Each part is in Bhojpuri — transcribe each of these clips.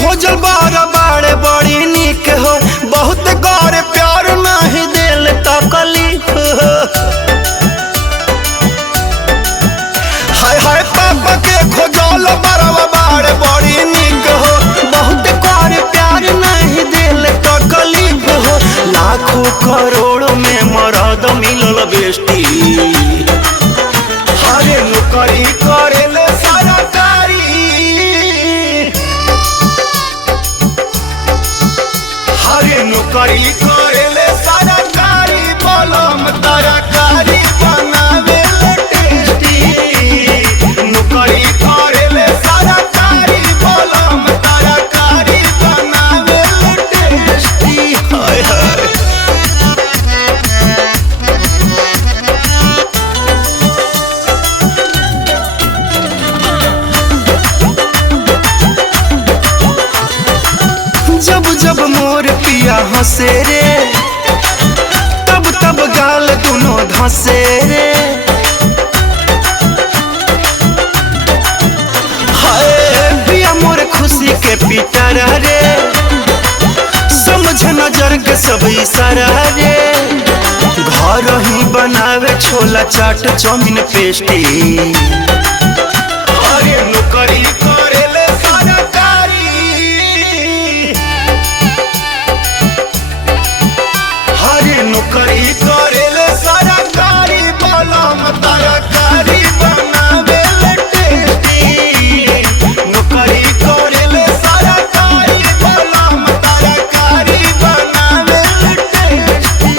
खोजल बार बाड़े बड़ी निक हो, बहुत गौर प्यार नहीं दिल तकलीफ हो। हाय हाय पापा के खोजल बार बाड़े बड़ी निक हो, बहुत गौर प्यार नहीं दिल तकलीफ हो। लाखों करोड़ों में मरद मिलल बेस्टी, हरे नौकरी करेले सरकारी, हरे नौकरी करेले सरकारी, बलम तरकारी बनावे टेस्टी। नौकरी करेले सरकारी, बलम तरकारी बनावे टेस्टी। हाय हाय जब जब मोर पिया हंसे रे, तब तब गाल दोनों धंसे रे। हाय पिया मोर खुशी के पीटर रे, समझ नजर के सब इशारा रे। घर ही बनावे छोला चाट चाउमीन पेस्टी, अरे नौकरी करेले सरकारी, हरे नौकरी करेले सरकारी, बलम तरकारी बनावे टेस्टी। नौकरी करेले सरकारी, बलम तरकारी बनावे टेस्टी।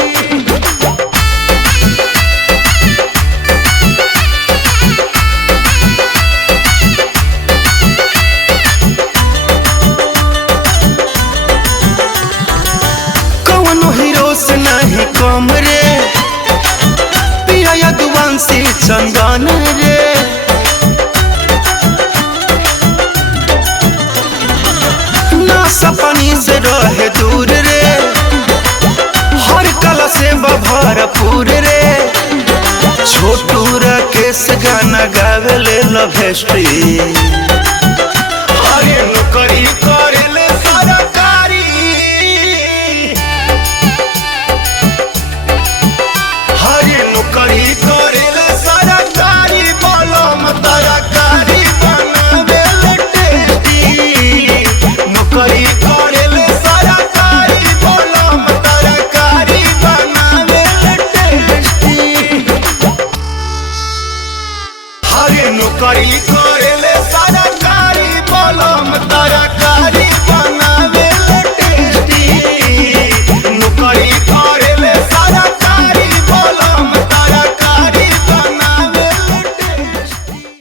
कौनो हीरो से नहीं कम रे, पिया यदुवंशी चंदन रे। ना सपनी से रहे दूर रे, हर कला से भरपूर रे। छोटू राकेश गाना गावेले लव हिस्ट्री, हरे नौकरी करेले सरकारी, हरे नौकरी करेले सरकारी, बलम तरकारी बनावे टेस्टी। नौकरी करेले सरकारी, बलम तरकारी बनावे टेस्टी। हरे नौकरी करेले सरकारी, बलम तरकारी बना